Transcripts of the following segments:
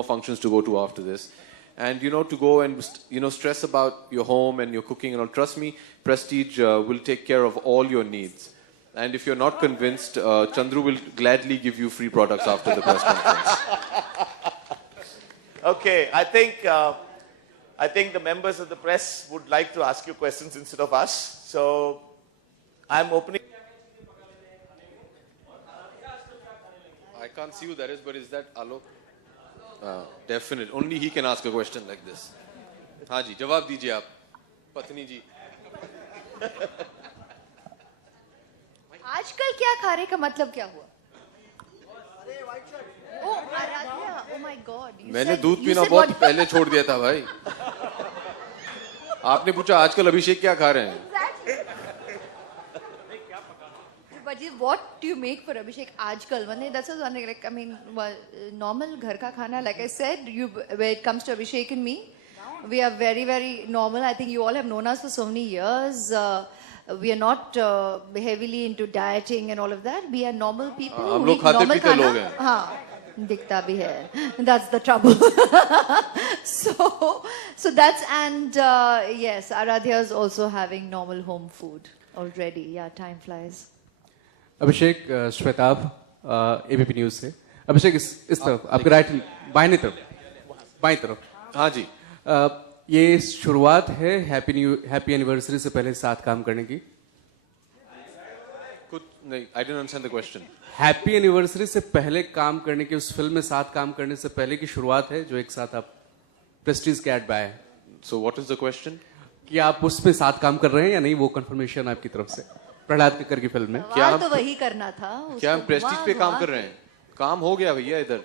more functions to go to after this. And to go and stress about your home and your cooking and all. Trust me, Prestige will take care of all your needs. And if you're not convinced, Chandru will gladly give you free products after the press conference. Okay, I think the members of the press would like to ask you questions instead of us. So I'm opening. I can't see who that is, but is that Alok? Definite. Only he can ask a question like this. हाँ जी, जवाब दीजिए आप, पत्नी जी. आजकल क्या खा रहे का मतलब क्या हुआ? Oh, Aaradhya, oh my God. मैंने दूध पीना बहुत पहले छोड़ दिया था भाई. आपने पूछा आजकल अभिषेक क्या खा रहे हैं? But what do you make for Abhishek आजकल? That's what's like, I mean, normal घर का खाना. Like I said, when it comes to Abhishek and me, we are very, very normal. I think you all have known us for so many years. We are not heavily into dieting and all of that. We are normal people who eat normal खाना. हाँ, दिखता भी है. That's the trouble. So that's, and yes, Aradhya is also having normal home food already. Yeah, time flies. Abhishek, Shwetab, ABP news से. अभिषेक इस तरफ, आपके right, बाएं तरफ. हाँ जी. ये शुरुआत है हैप्पी एनिवर्सरी से पहले साथ काम करने की. कुछ नहीं, I didn't understand the question. Happy anniversary से पहले काम करने की, उस फिल्म में साथ काम करने से पहले की शुरुआत है जो एक साथ आप प्रेस्टीज के ऐड बाय है. So what is the question? कि आप उसमें साथ काम कर रहे हैं या नहीं, वो कंफर्मेशन आपकी तरफ से प्रहलाद कक्कर की फिल्म में. क्या तो वही करना था. क्या हम प्रेस्टीज पे काम कर रहे हैं? काम हो गया भैया इधर.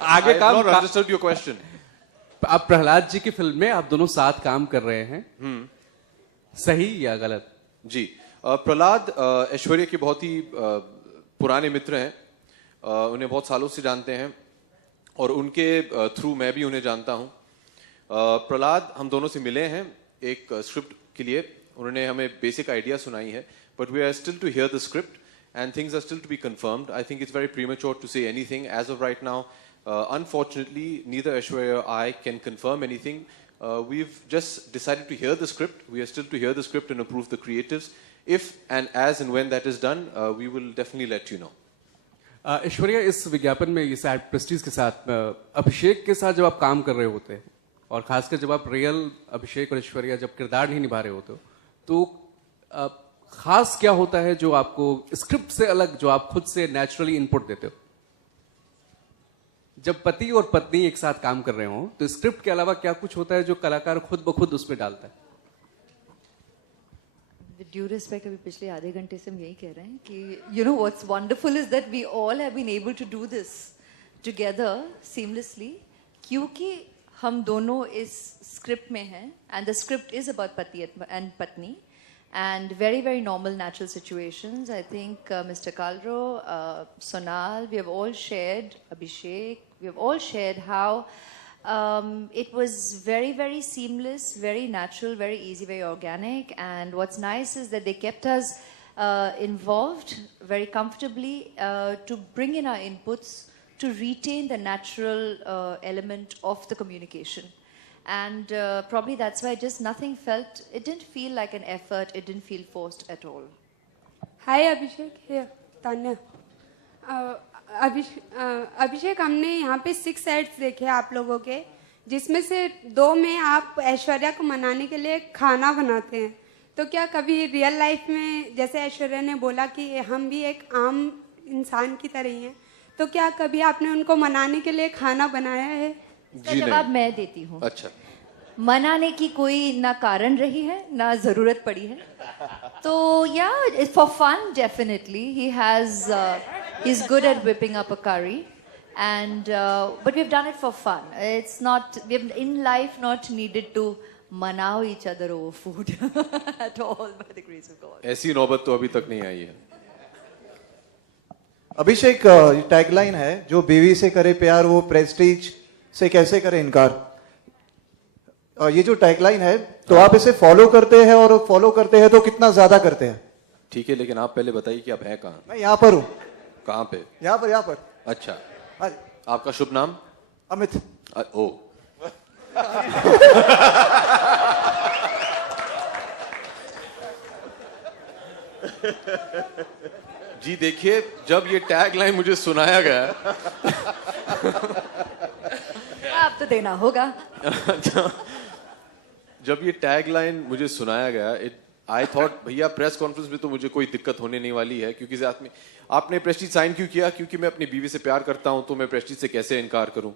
आगे काम. I not understood your question. आप प्रहलाद जी की फिल्म में आप दोनों साथ काम कर रहे हैं. सही या गलत? जी. प्रहलाद ऐश्वर्या के बहुत ही पुराने मित्र हैं. उन्हें बहुत सालों से जानते हैं और उनके थ्रू मैं भी उन्हें जानता हूं. प्रहलाद हम दोनों से मिले हैं एक स्क्रिप्ट के लिए. उन्होंने हमें बेसिक आइडिया सुनाई है, but we are still to hear the script and things are still to be confirmed. I think it's very premature to say anything as of right now. Unfortunately, neither Aishwarya or I can confirm anything. We've just decided to hear the script. We are still to hear the script and approve the creatives. If and as and when that is done, we will definitely let you know. Aishwarya, इस विज्ञापन में ये साथ Prestige के साथ, अभिषेक के साथ जब आप काम कर रहे होते हैं और खासकर जब आप रियल अभिषेक और ऐश्वर्या जब किरदार नहीं निभा रहे होते हो, तो खास क्या होता है जो आपको स्क्रिप्ट से अलग, जो आप खुद से नेचुरली इनपुट देते हो? जब पति और पत्नी एक साथ काम कर रहे हो तो स्क्रिप्ट के अलावा क्या कुछ होता है जो कलाकार खुद ब खुद उसमें डालता है? With due respect, अभी पिछले आधे घंटे से हम यही कह रहे हैं कि what's wonderful is that we all have been able to do this together seamlessly, क्योंकि हम दोनों इस स्क्रिप्ट में हैं, and the script is about पति and पत्नी. And very, very normal, natural situations. I think Mr. Kalro, Sonal, we have all shared, Abhishek, we have all shared how it was very, very seamless, very natural, very easy, very organic. And what's nice is that they kept us involved very comfortably to bring in our inputs, to retain the natural element of the communication. And probably that's why just nothing felt, it didn't feel like an effort, it didn't feel forced at all. Hi Abhishek, here, Tanya. अभिषेक, हमने यहाँ पे 6 ads देखे आप लोगों के, जिसमें से 2 में आप ऐश्वर्या को मनाने के लिए खाना बनाते हैं. तो क्या कभी रियल लाइफ में, जैसे ऐश्वर्या ने बोला कि हम भी एक आम इंसान की तरह ही हैं, तो क्या कभी आपने उनको मनाने के लिए खाना बनाया है? इसका जवाब मैं देती हूँ. अच्छा. मनाने की कोई ना कारण रही है ना जरूरत पड़ी है. तो yeah, for fun definitely he has he's good at whipping up a curry, and but we've done it for fun. It's not, we've in life not needed to manao each other over food at all, by the grace of God. ऐसी नौबत तो अभी तक नहीं आई है. अभिषेक, tagline है, जो बीवी से करे प्यार वो प्रेस्टीज से कैसे करे इनकार. ये जो टैगलाइन है, तो आप इसे फॉलो करते हैं, और फॉलो करते हैं तो कितना ज्यादा करते हैं? ठीक है, लेकिन आप पहले बताइए कि आप हैं कहाँ? मैं यहाँ पर हूँ. कहाँ पे? यहाँ पर. अच्छा. आपका शुभ नाम? अमित। ओ जी देखिए, जब ये टैग लाइन मुझे सुनाया गया आप तो देना होगा। जब ये टैग लाइन मुझे सुनाया गया, आई थॉट भैया प्रेस कॉन्फ्रेंस में तो मुझे कोई दिक्कत होने नहीं वाली है, क्योंकि साथ में आपने प्रेस्टीज साइन क्यों किया? क्योंकि मैं अपनी बीवी से प्यार करता हूं, तो मैं प्रेस्टीज से कैसे इनकार करूं?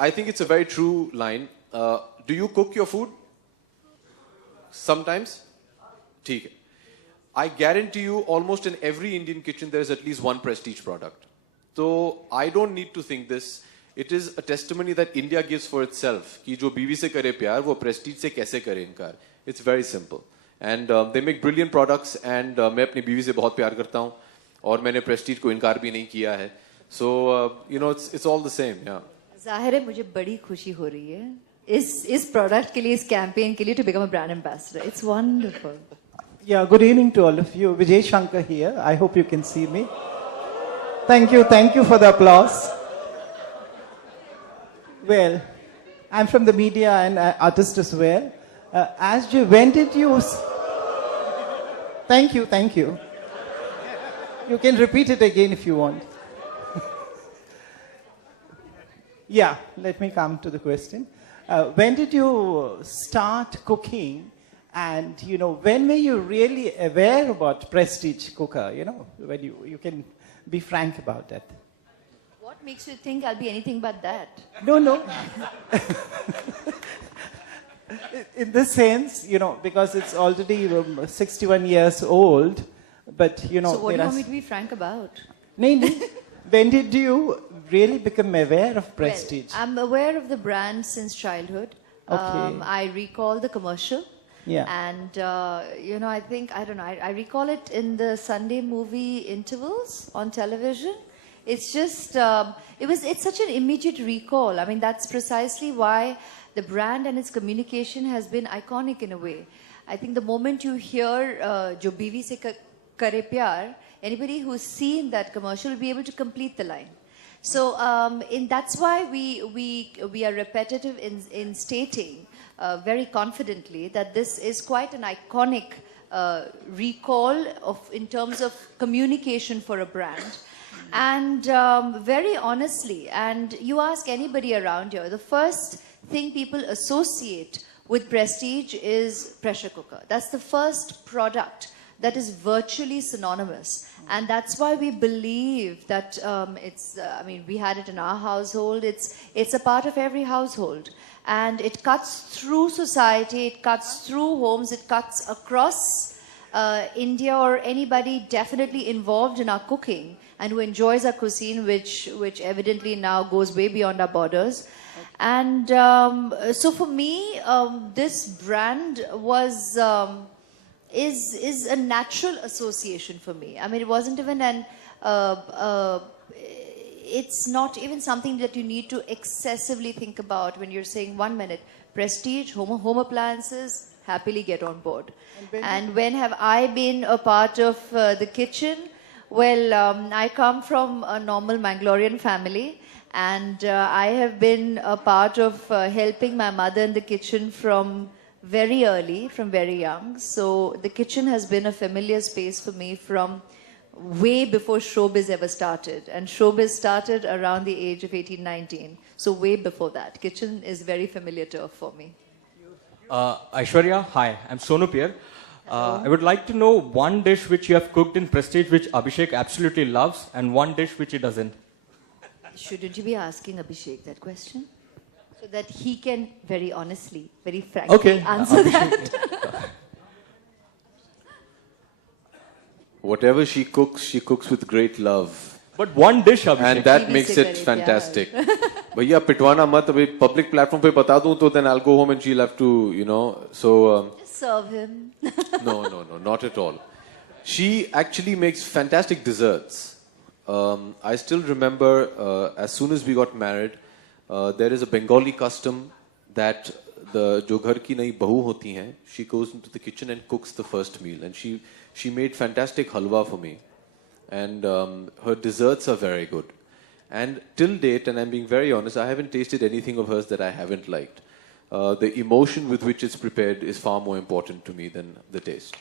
I think it's a very true line. Do you cook your food sometimes? ठीक है। I guarantee you, almost in every Indian kitchen, there is at least one prestige product. So I don't need to think this. It is a testimony that India gives for itself. कि जो बीवी से करे प्यार, वो prestige से कैसे करे इनकार? It's very simple. And they make brilliant products. And मैं अपनी बीवी से बहुत प्यार करता हूँ, और मैंने prestige को इनकार भी नहीं किया है. So you know, it's all the same. Yeah. जाहिर है मुझे बड़ी खुशी हो रही है इस प्रोडक्ट के लिए, इस कैंपेन के लिए, to become a brand ambassador. It's wonderful. Yeah, good evening to all of you. Vijay Shankar here. I hope you can see me. Thank you for the applause. Well, I'm from the media and artist as well. When did you... Thank you. You can repeat it again if you want. Yeah, let me come to the question. When did you start cooking? And, you know, when were you really aware about Prestige Cooker? You know, when you can be frank about that. What makes you think I'll be anything but that? No. In this sense, you know, because it's already 61 years old, but, you know... So what do you want me to be frank about? No. When did you really become aware of Prestige? Well, I'm aware of the brand since childhood. Okay. I recall the commercial. Yeah. And, you know, I recall it in the Sunday movie intervals on television. It's just, it's such an immediate recall. I mean, that's precisely why the brand and its communication has been iconic in a way. I think the moment you hear Jo Biwi Se Kare Pyar, anybody who's seen that commercial will be able to complete the line. So that's why we are repetitive in stating very confidently that this is quite an iconic recall in terms of communication for a brand. And very honestly, and you ask anybody around here, the first thing people associate with Prestige is pressure cooker. That's the first product that is virtually synonymous. And that's why we believe that we had it in our household. It's a part of every household. And it cuts through society, it cuts through homes, it cuts across India, or anybody definitely involved in our cooking and who enjoys our cuisine, which evidently now goes way beyond our borders. And so for me, this brand was... is a natural association for me. I mean, it wasn't even it's not even something that you need to excessively think about when you're saying 1 minute. Prestige, home appliances, happily get on board. And when have I been a part of the kitchen? Well, I come from a normal Mangalorean family, and I have been a part of helping my mother in the kitchen from very early, from very young. So the kitchen has been a familiar space for me from way before showbiz ever started. And showbiz started around the age of 18, 19. So way before that. Kitchen is very familiar turf for me. Aishwarya, hi, I'm Sonu Pier. I would like to know one dish which you have cooked in Prestige which Abhishek absolutely loves, and one dish which he doesn't. Shouldn't you be asking Abhishek that question? So that he can very honestly, very frankly answer that. Whatever she cooks with great love. But one dish, Abhishek. And that makes it fantastic. Bhaiya, pitwana mat, abhi public platform pe bata दूं, तो then I'll go home and she'll have to, you know, so... Just serve him. No, not at all. She actually makes fantastic desserts. I still remember, as soon as we got married, there is a Bengali custom that the jo ghar ki nayi bahu hoti hain, she goes into the kitchen and cooks the first meal, and she made fantastic halwa for me, and her desserts are very good. And till date, and I'm being very honest, I haven't tasted anything of hers that I haven't liked. The emotion with which it's prepared is far more important to me than the taste.